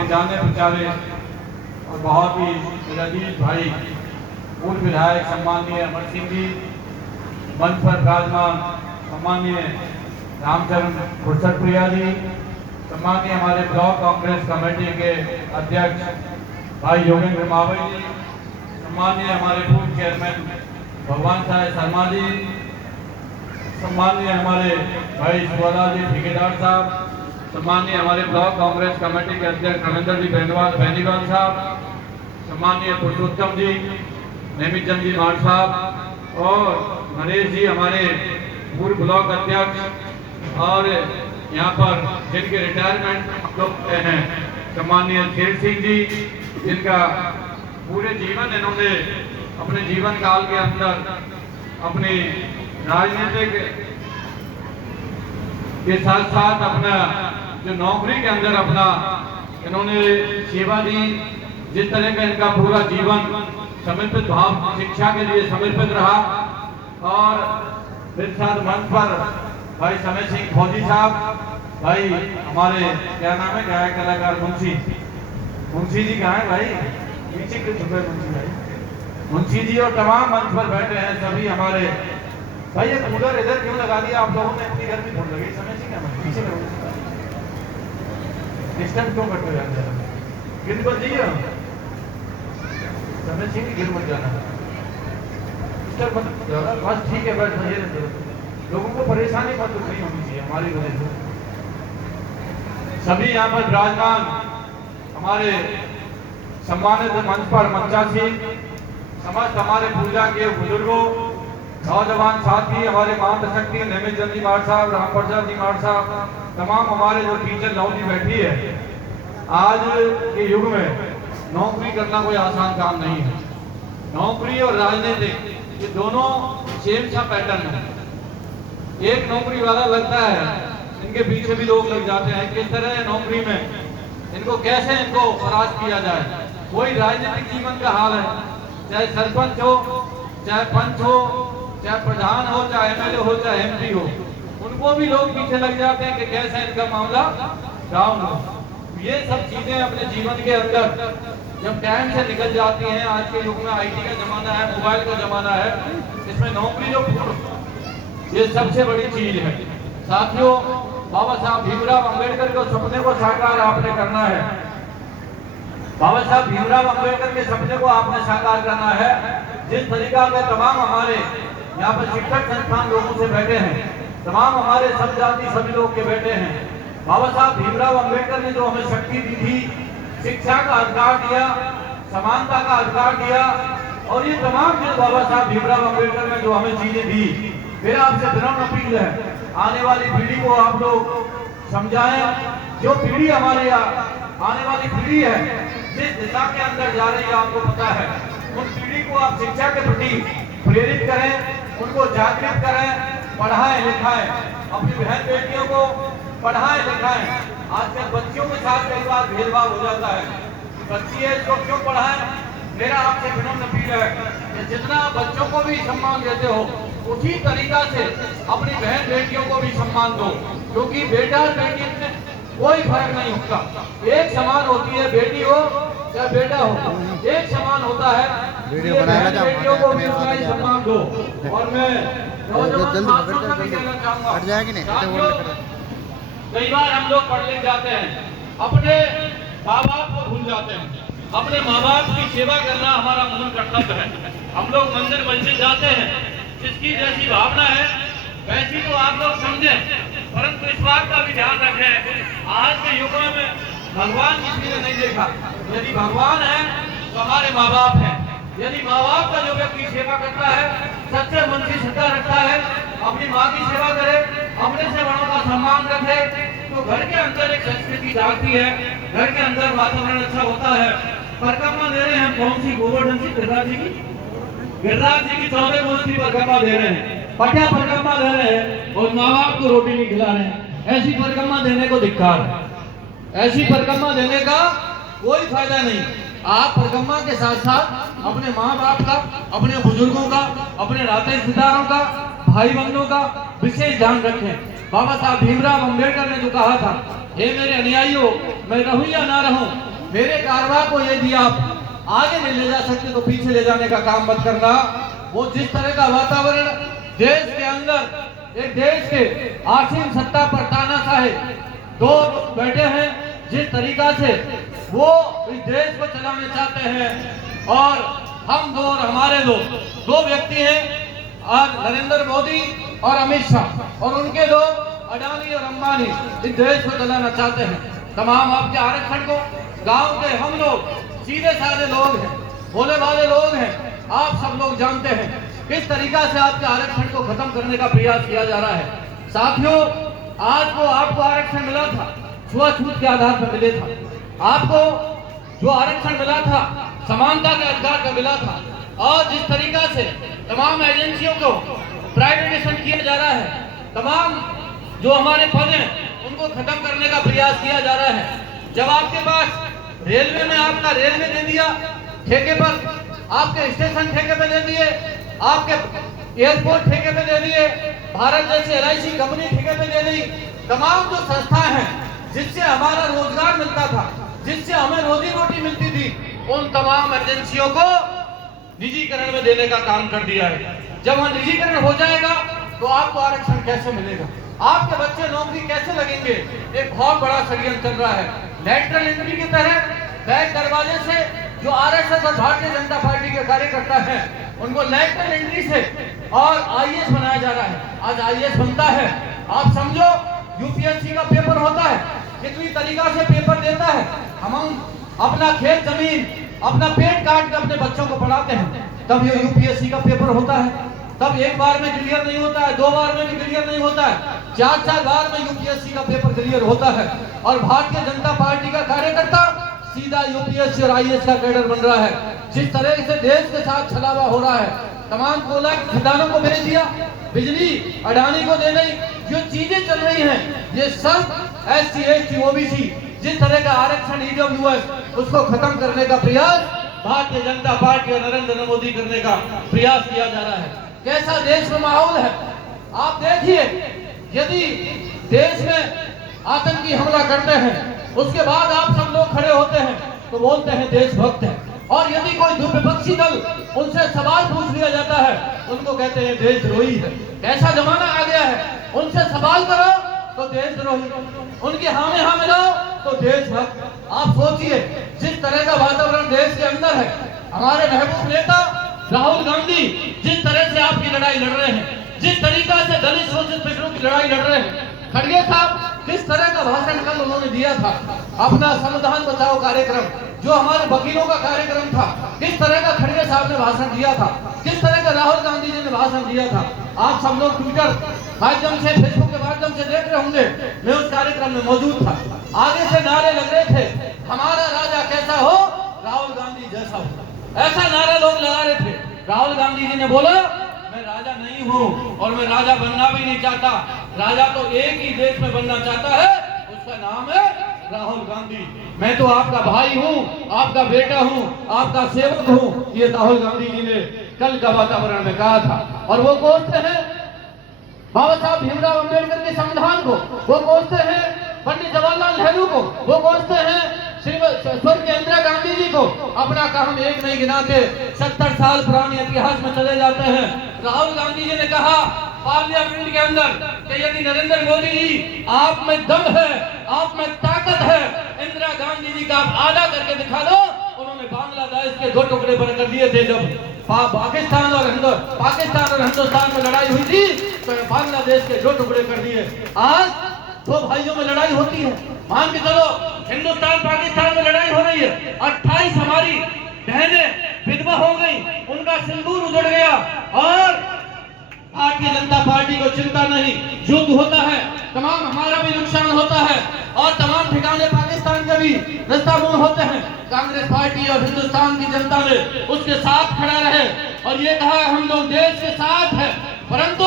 आपके जाने पहचाने और बहुत ही अजीज भाई पूर्व विधायक सम्माननीय अमर सिंह जी, मंच पर विराजमान सम्माननीय रामचरण फुर्सतप्रिया जी, सम्माननीय हमारे ब्लॉक कांग्रेस कमेटी के अध्यक्ष भाई योगेंद्र मावई जी, सम्माननीय हमारे पूर्व चेयरमैन भगवान साहब शर्मा जी, सम्माननीय हमारे भाई शिवलाल जी ठेकेदार साहब, सम्माननीय हमारे ब्लॉक कांग्रेस कमेटी के अध्यक्ष रविंद्र जी बेनीवाल साहब, सम्माननीय पुरुषोत्तम जी, नेमित चंद जी मार साहब और नरेश जी हमारे पूर्व ब्लॉक अध्यक्ष, और यहाँ पर जिनके रिटायरमेंट लोग हैं सम्माननीय शेर सिंह जी, जिनका पूरे जीवन इन्होंने अपने जीवन काल के अंदर अपनी राजनीतिक के साथ साथ अपना जो नौकरी के अंदर अपना इन्होंने सेवा दी। जिस तरह का इनका पूरा जीवन समर्पित भाव शिक्षा के लिए समर्पित रहा। और मेरे साथ मंच पर भाई समय सिंह फौजी साहब, भाई हमारे क्या नाम है गायक कलाकार मुंशी जी कहाँ है भाई, पीछे क्यों छुपे मुंशी जी और तमाम मंच पर बैठे हैं सभी हमारे भाई। ये कूलर इधर क्यों लगा दिया आप लोगों ने, अपनी घर में फोन लगी समय सिंह पीछे डिस्टर्ब क्यों करते हो, गिर मत जाइए समय सिंह, गिर मत जाना, डिस्टर्ब मत, बस ठीक है बैठ जाइए, लोगों को परेशानी मत नहीं होनी चाहिए हमारी वजह से। सभी यहाँ पर विराजमान हमारे सम्मानित मंच पर मंचासी समस्त हमारे पूजा के बुजुर्गों, नौजवान साथी, हमारे महाशक्ति नेमित चंद जी मार साहब, राम प्रसाद जी मार साहब, तमाम हमारे जो टीचर नौजी बैठी है। आज के युग में नौकरी करना कोई आसान काम नहीं है। नौकरी और राजनीतिक ये दोनों सेम सा पैटर्न है। एक नौकरी वाला लगता है, इनके पीछे भी लोग लग जाते हैं किस तरह नौकरी में इनको कैसे इनको परास्त किया जाए। वही राजनीतिक जीवन का हाल है, चाहे सरपंच हो, चाहे पंच हो, चाहे प्रधान हो, चाहे एमएलए हो, चाहे एमपी हो, उनको भी लोग पीछे लग जाते हैं कि कैसे इनका मामला डाउन हो। ये सब चीजें अपने जीवन के अंदर जब टाइम से निकल जाती हैं, आज के युग में आईटी का जमाना है, मोबाइल का जमाना है, इसमें नौकरी जो ये सबसे बड़ी चीज है। साथियों, बाबा साहब भीमराव अंबेडकर के सपने को साकार आपने करना है। बाबा साहब भीमराव अंबेडकर के सपने को आपने साकार करना है। जिस तरीका के तमाम हमारे यहाँ पर शिक्षक संस्थान लोगों से बैठे हैं, तमाम हमारे सब जाति सभी लोग के बैठे हैं। बाबा साहब भीमराव अंबेडकर ने जो हमें शक्ति दी थी, शिक्षा का अधिकार दिया, समानता का अधिकार दिया, और ये तमाम जो बाबा साहब भीमराव अंबेडकर ने जो हमें चीजें दी, मेरा आपसे विनम्र अपील है, आने वाली पीढ़ी को आप लोग समझाएं। जो पीढ़ी हमारे आने वाली पीढ़ी है, जिस दिशा के अंदर जा रही है आपको पता है, उन पीढ़ी को आप शिक्षा के प्रति प्रेरित करें, उनको जागृत करें, पढ़ाएं लिखाएं, अपनी बहन बेटियों को पढ़ाएं लिखाएं। आजकल बच्चियों के साथ कई बार भेदभाव हो जाता है, बच्ची है इसको क्यों पढ़ाएं। मेरा आपसे विनम्र अपील है कि जितना बच्चों को भी सम्मान देते हो, उसी तरीका से अपनी बहन बेटियों को भी सम्मान दो, क्योंकि बेटा और बेटी में कोई फर्क नहीं होता, एक समान होती है, बेटी हो चाहे बेटा हो, एक समान होता है। बेटियों को भी उतना ही सम्मान दो। और मैं कई बार हम लोग पढ़ लिख जाते हैं, अपने माँ बाप को भूल जाते हैं। अपने माँ बाप की सेवा करना हमारा मूल कर्तव्य है। हम लोग मंदिर मस्जिद जाते हैं, जिसकी जैसी भावना है वैसी तो आप लोग समझें, परंतु इस बात का भी ध्यान रखें, आज के युग में भगवान किसी ने नहीं देखा। यदि भगवान है तो हमारे माँ बाप हैं। यदि माँ बाप का जो व्यक्ति सेवा करता है, सच्चे मन की श्रद्धा रखता है, अपनी माँ की सेवा करे, अपने से बड़ों का सम्मान रखे, तो घर के अंदर एक संस्कृति जागती है, घर के अंदर वातावरण अच्छा होता है। परिक्रमा दे रहे हैं कौन सी, गोवर्धन जी गिरिराज जी की 14 कोस की परिक्रमा दे रहे हैं, पटिया परिक्रमा दे रहे हैं, और माँ बाप को रोटी नहीं खिला रहे हैं। ऐसी परिक्रमा देने को धिक्कार है, ऐसी परिक्रमा देने का कोई फायदा नहीं। आप परिक्रमा के साथ साथ अपने माँ बाप का, अपने बुजुर्गों का, अपने रिश्तेदारों का, भाई बंधुओं का विशेष ध्यान रखें। बाबा साहब भीमराव अंबेडकर ने जो कहा था हे मेरे अनुयायियों, मैं रहूं या ना रहूं, मेरे कारवा को यदि आप आगे नहीं ले जा सकते तो पीछे ले जाने का काम मत करना। वो जिस तरह का वातावरण देश के अंदर एक देश के आसीन सत्ता पर तानाशाही दो लोग बैठे हैं, जिस तरीका से वो इस देश को चलाना चाहते हैं, और हम दो और हमारे दो व्यक्ति हैं, आज नरेंद्र मोदी और अमित शाह, और उनके दो अडानी और अंबानी इस देश को चलाना चाहते हैं। तमाम आपके आरक्षण को गांव के हम लोग सीधे साधे लोग हैं, भोले भाले लोग हैं, आप सब लोग जानते हैं किस तरीका से आपके आरक्षण को खत्म करने का प्रयास किया जा रहा है। साथियों, आज को आपको आरक्षण मिला था छुआछूत के आधार पर मिले था। आपको जो आरक्षण मिला था समानता के अधिकार का मिला था, और जिस तरीका से तमाम एजेंसियों को प्राइवेटाइजेशन किया जा रहा है, तमाम जो हमारे पद हैं उनको खत्म करने का प्रयास किया जा रहा है। जब आपके पास रेलवे में आपका रेलवे दे दिया ठेके पर, आपके स्टेशन ठेके पे दे दिए, आपके एयरपोर्ट ठेके पे दे दिए, भारत जैसी LIC कंपनी ठेके पे दे दी, तमाम जो संस्थाएं हैं जिससे हमारा रोजगार मिलता था, जिससे हमें रोजी रोटी मिलती थी, उन तमाम एजेंसियों को निजीकरण में देने का काम कर दिया है। जब वह निजीकरण हो जाएगा तो आपको आरक्षण कैसे मिलेगा, आपके बच्चे नौकरी कैसे लगेंगे? एक बहुत बड़ा षड्यंत्र चल रहा है। लैटरल एंट्री की तरह बैक दरवाजे से जो RSS और भारतीय जनता पार्टी के कार्यकर्ता हैं उनको लैटरल एंट्री से और IAS बनाया जा रहा है। आज IAS बनता है, आप समझो UPSC का पेपर होता है, कितनी तरीका से पेपर देता है। हम अपना खेत जमीन अपना पेट काट के अपने बच्चों को पढ़ाते हैं, तब ये UPSC का पेपर होता है। तब एक बार में क्लियर नहीं होता है, 2 बार में भी क्लियर नहीं होता है, 4 बार में UPSC का पेपर क्लियर होता है। और भारतीय जनता पार्टी का कार्यकर्ता सीधा UPSC और IAS का कैडर बन रहा है। जिस तरह से देश के साथ छलावा हो रहा है, तमाम कोयला खदानों को भेज दिया, बिजली अडानी को दे दी, जो चीजें चल रही हैं, ये सब SC ST OBC जिस तरह का आरक्षण EWS उसको खत्म करने का प्रयास भारतीय जनता पार्टी और नरेंद्र मोदी करने का प्रयास किया जा रहा है। कैसा देश में माहौल है आप देखिए। यदि देश में आतंकी हमला करते हैं, उसके बाद आप सब लोग खड़े होते हैं तो बोलते हैं देशभक्त है, और यदि कोई विपक्षी दल उनसे सवाल पूछ लिया जाता है उनको कहते हैं देशद्रोही है। कैसा जमाना आ गया है, उनसे सवाल करो तो देशद्रोही, उनके हाँ में हाँ मिलाओ तो देशभक्त। आप सोचिए जिस तरह का वातावरण देश के अंदर है, हमारे महबूब नेता राहुल गांधी जिस तरह से आपकी लड़ाई लड़ रहे हैं, जिस तरीका से दलित शोषित पिछड़ों की लड़ाई लड़ रहे हैं, खड़गे साहब किस तरह का भाषण कल उन्होंने दिया था, अपना संविधान बचाओ कार्यक्रम जो हमारे वकीलों का कार्यक्रम था, किस तरह का खड़गे साहब ने भाषण दिया था, किस तरह का राहुल गांधी जी ने भाषण दिया था। आप सब लोग ट्विटर माध्यम से, फेसबुक के माध्यम से देख रहे होंगे, मैं उस कार्यक्रम में मौजूद था। आगे से नारे लग रहे थे, हमारा राजा कैसा हो, राहुल गांधी जैसा हो, ऐसा नारा लोग लगा रहे थे। राहुल गांधी जी ने बोला मैं राजा नहीं हूं और मैं राजा बनना भी नहीं चाहता, राजा तो एक ही देश में बनना चाहता है, उसका नाम है राहुल गांधी। मैं तो आपका भाई हूं, आपका बेटा हूं, आपका सेवक हूं, ये राहुल गांधी जी ने कल का वातावरण में कहा था। और वो कोसते हैं बाबा साहब भीमराव अंबेडकर के संविधान को, वो कोसते हैं पंडित जवाहरलाल नेहरू को, वो कोसते हैं स्वर्गीय इंदिरा गांधी जी को। अपना काम एक नहीं गिनाते, 70 साल पुराने इतिहास में चले जाते हैं। राहुल गांधी जी ने कहा पार्लियामेंट के अंदर कि यदि नरेंद्र मोदी जी आप में दम है, आप में ताकत है, इंदिरा गांधी जी का आप आधा करके दिखा दो। उन्होंने बांग्लादेश के 2 टुकड़े पर कर दिए थे। जब पाकिस्तान और हिंदुस्तान में लड़ाई हुई थी तो बांग्लादेश के 2 टुकड़े कर दिए। आज 2 भाइयों में लड़ाई होती है, मान के चलो हिंदुस्तान पाकिस्तान में लड़ाई हो रही है, 28 हमारी बहनें विधवा हो गई, उनका सिंदूर उजड़ गया, और भारतीय जनता पार्टी को चिंता नहीं, युद्ध होता है, तमाम हमारा भी नुकसान होता है, और तमाम ठिकाने पाकिस्तान के भी रास्ता-मुंह होते हैं। कांग्रेस पार्टी और हिंदुस्तान की जनता ने उसके साथ खड़ा रहे और ये कहा हम लोग देश के साथ है, परंतु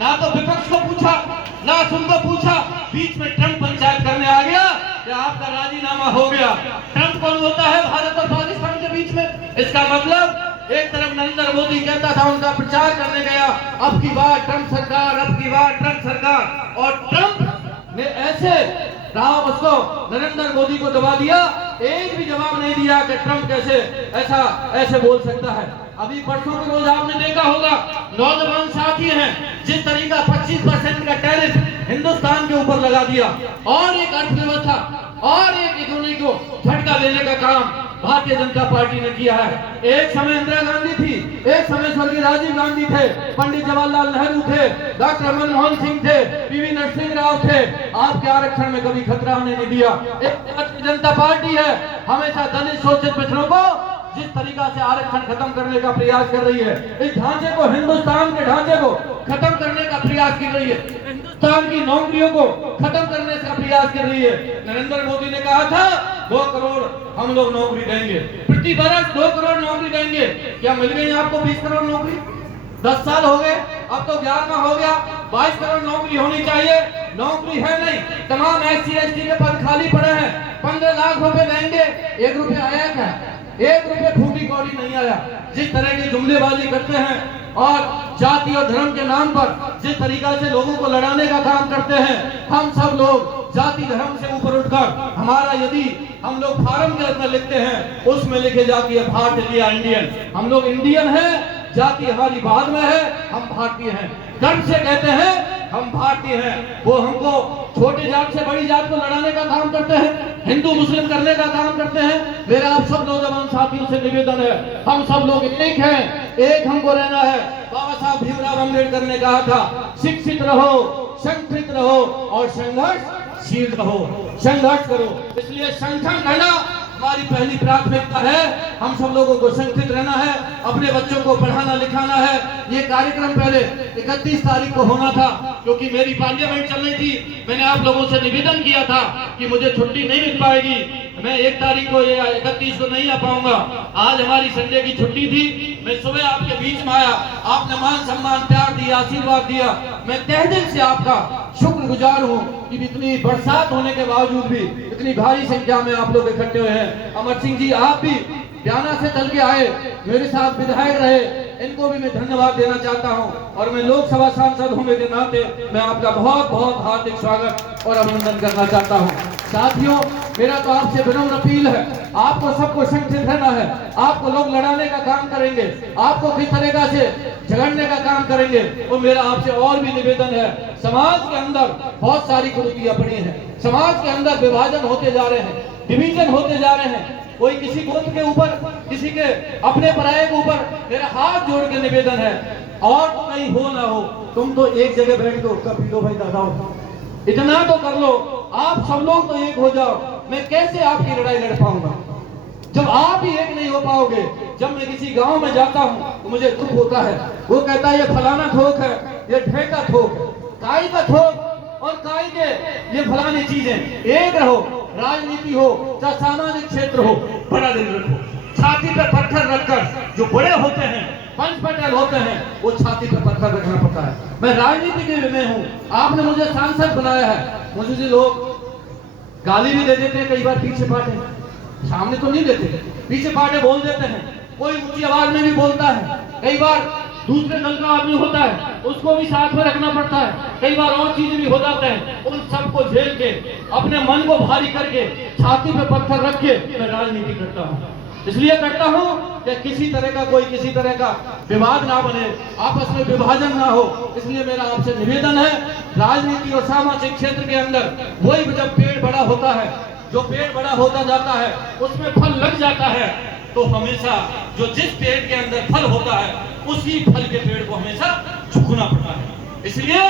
ना तो विपक्ष को पूछा, ना उनको पूछा, बीच में ट्रंप पंचायत करने आ गया कि आपका राजीनामा हो गया। ट्रंप कौन होता है भारत और पाकिस्तान के बीच में? इसका मतलब एक तरफ नरेंद्र मोदी कहता था, उनका प्रचार करने गया, अब की बार ट्रंप सरकार, अब की बार ट्रंप सरकार, और ट्रंप ने ऐसे राव उसको नरेंद्र मोदी को दबा दिया, एक भी जवाब नहीं दिया कि ट्रंप कैसे ऐसे बोल सकता है। अभी परसों के रोज आपने देखा होगा, नौजवान साथी हैं, जिस तरीका 25% का टैरिफ हिंदुस्तान के ऊपर लगा दिया और एक अर्थव्यवस्था और एक इकोनॉमी को झटका देने का काम भारतीय जनता पार्टी ने किया है। एक समय इंदिरा गांधी थी, एक समय स्वर्गीय राजीव गांधी थे, पंडित जवाहरलाल नेहरू थे, डॉक्टर मनमोहन सिंह थे, पीवी नरसिंह राव थे। आपके आरक्षण में कभी खतरा होने नहीं दिया। एक भारतीय जनता पार्टी है, हमेशा दलित शोषित पिछड़ों को जिस तरीका से आरक्षण खत्म करने का प्रयास कर रही है, इस ढांचे को, हिंदुस्तान के ढांचे को खत्म करने का प्रयास कर रही है, हिंदुस्तान की नौकरियों को खत्म करने का प्रयास कर रही है। नरेंद्र मोदी ने कहा था 2 करोड़ हम लोग नौकरी देंगे, प्रति बरस 2 करोड़ नौकरी देंगे। क्या मिल गई आपको 20 करोड़ नौकरी? 10 साल हो गए, अब तो 11वां हो गया। 22 करोड़ नौकरी होनी चाहिए, नौकरी है नहीं। तमाम SC ST के पद खाली पड़े हैं, 15 लाख रुपए देंगे, 1 रुपया आया क्या? 1 रुपये फूटी कौड़ी नहीं आया। जिस तरह की जुमलेबाजी करते हैं और जाति और धर्म के नाम पर जिस तरीका से लोगों को लड़ाने का काम करते हैं, हम सब लोग जाति धर्म से ऊपर उठकर, हमारा यदि हम लोग फार्म के अंदर लिखते हैं, उसमें लिखे जाती है भारतीय इंडियन। हम लोग इंडियन हैं, जाति हमारी बाद में है, हम भारतीय हैं। गर्व से कहते हैं हम भारतीय हैं। वो हमको छोटी जात से बड़ी जात को लड़ाने का काम करते हैं, हिंदू मुस्लिम करने का काम करते हैं। मेरा आप सब नौजवान साथियों से निवेदन है, हम सब लोग एक हैं, एक हमको रहना है। बाबा साहब भीमराव अम्बेडकर ने कहा था, शिक्षित रहो, संगठित रहो और संघर्षशील रहो, संघर्ष करो। इसलिए संगठन करना हमारी पहली प्राथमिकता है। हम सब लोगों को संगठित रहना है, अपने बच्चों को पढ़ाना लिखाना है। ये कार्यक्रम पहले 31 तारीख को होना था, क्योंकि मेरी पार्लियामेंट चल रही थी। मैंने आप लोगों से निवेदन किया था कि मुझे छुट्टी नहीं मिल पाएगी, मैं 1 तारीख को या 31 को नहीं आ पाऊंगा। आज हमारी संडे की छुट्टी थी, मैं सुबह आपके बीच में आया, आपने मान सम्मान प्यार दिया, आशीर्वाद दिया। मैं तहे दिल से आपका शुक्रगुजार हूँ कि इतनी बरसात होने के बावजूद भी इतनी भारी संख्या में आप लोग इकट्ठे हुए हैं। अमर सिंह जी, आप भी प्याना से चल के आए, मेरे साथ विधायक रहे, इनको भी मैं धन्यवाद देना चाहता हूं। और मैं लोकसभा सांसद होने के नाते मैं आपका बहुत बहुत हार्दिक स्वागत और अभिनंदन करना चाहता हूं। साथियों, मेरा तो आपसे विनम्र अपील है, आपको सबको संगठित रहना है। आपको लोग लड़ाने का काम करेंगे, आपको किस तरीका से झगड़ने का काम करेंगे, वो मेरा आपसे और भी निवेदन है। समाज के अंदर बहुत सारी कुरीतियां पड़ी हैं, समाज के अंदर विभाजन होते जा रहे हैं, डिवीजन होते जा रहे हैं। कोई किसी गोत्र के ऊपर, किसी के अपने पराये के ऊपर मेरा हाथ जोड़ के निवेदन है, और कहीं हो ना हो, तुम तो एक जगह बैठ के उसका पी लो भाई दादा, इतना तो कर लो, आप सब लोग तो एक हो जाओ। मैं कैसे आपकी लड़ाई लड़ पाऊंगा जब आप ही एक नहीं हो पाओगे। जब मैं किसी गांव में जाता हूं तो मुझे दुख होता है, वो कहता है ये फलाना थोक है, ये ढेका थोक, काई का थोक और काई के ये फलानी चीजें। एक रहो, राजनीति हो चाहे सामाजिक क्षेत्र हो, बड़ा दिल रखो। छाती पे पत्थर रखकर जो बड़े होते हैं, पंच पटेल होते हैं, वो छाती पे पत्थर रखना पड़ता है। मैं राजनीति के में हूँ, आपने मुझे सांसद बनाया है, मुझे लोग गाली भी दे देते हैं, कई बार पीछे पाटे, सामने तो नहीं देते, पीछे पाटे बोल देते हैं। कोई ऊंची आवाज में भी बोलता है, कई बार दूसरे दल का आदमी होता है, उसको भी साथ में रखना पड़ता है, कई बार और चीजें भी हो जाते हैं। उन सबको झेल के, अपने मन को भारी करके, छाती पे पत्थर रख के मैं राजनीति करता हूँ। इसलिए करता हूँ कि किसी तरह का कोई किसी तरह का विवाद ना बने, आपस में विभाजन ना हो। इसलिए मेरा आपसे निवेदन है, राजनीति और सामाजिक क्षेत्र के अंदर वही जब पेड़ बड़ा होता है, जो पेड़ बड़ा होता जाता है उसमें फल लग जाता है, तो हमेशा जो जिस पेड़ के अंदर फल होता है उसी फल के पेड़ को हमेशा झुकना पड़ता है। इसलिए